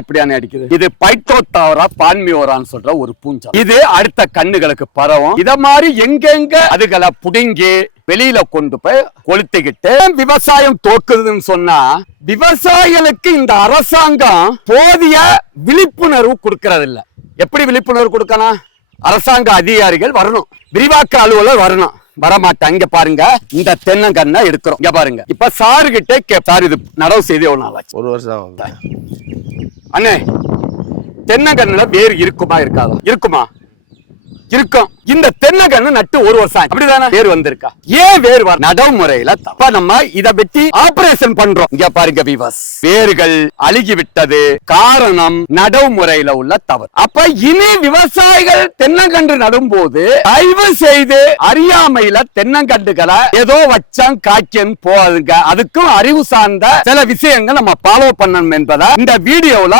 எப்படி எப்படியான அடிக்குது? இது பைட்டோத்தாவரா பான்மியோரான்னு சொல்ற ஒரு பூஞ்சா. இது அடுத்த கண்ணுகளுக்கு பரவும். இத மாதிரி எங்கெங்க அதுகளை புடுங்கி வெளியில கொண்டு போய் கொளுத்திக்கிட்டு விவசாயம் தோக்குதுன்னு சொன்னா விவசாயிகளுக்கு இந்த அரசாங்கம் போதிய விழிப்புணர்வு கொடுக்கறது இல்ல எப்படி விழிப்புணர்வு கொடுக்கணும்? அரசாங்க அதிகாரிகள் வரணும். விரிவாக்க அலுவலர் வரணும். வரமாட்டாங்க. இங்க பாருங்க. இந்த தென்னங்கண்ணை எடுக்கிறோம். இங்க பாருங்க. இப்ப சாரு கிட்ட கே சார் இது நடவு செய்து எவ்வளவு நாள் ஒரு வருஷம் அண்ணே தென்னங்கண்ணுல வேர் இருக்குமா இருக்காதா? இருக்குமா? இருக்கும். இந்த தென்னகன்னு நட்டு ஒரு வருஷம் அப்படிதானே? வேர் வந்திருக்கா. ஏன் வேர் வர நடைமுறையில தப்பா நம்ம இத வெட்டி ஆபரேஷன் பண்றோம். இங்க பாருங்க பீவஸ் வேர்கள் அழுகி விட்டது காரணம் நடைமுறையில உள்ள தவறு. அப்ப இனி விவசாயிகள் தென்னங்கன்று நடும் போது தயவு செய்து அறியாமையில தென்னங்கன்றுகளை ஏதோ வச்சம் காய்க்கன்னு போகாதுங்க அதுக்கும் அறிவு சார்ந்த சில விஷயங்கள் நம்ம ஃபாலோ பண்ணணும் என்பதை இந்த வீடியோல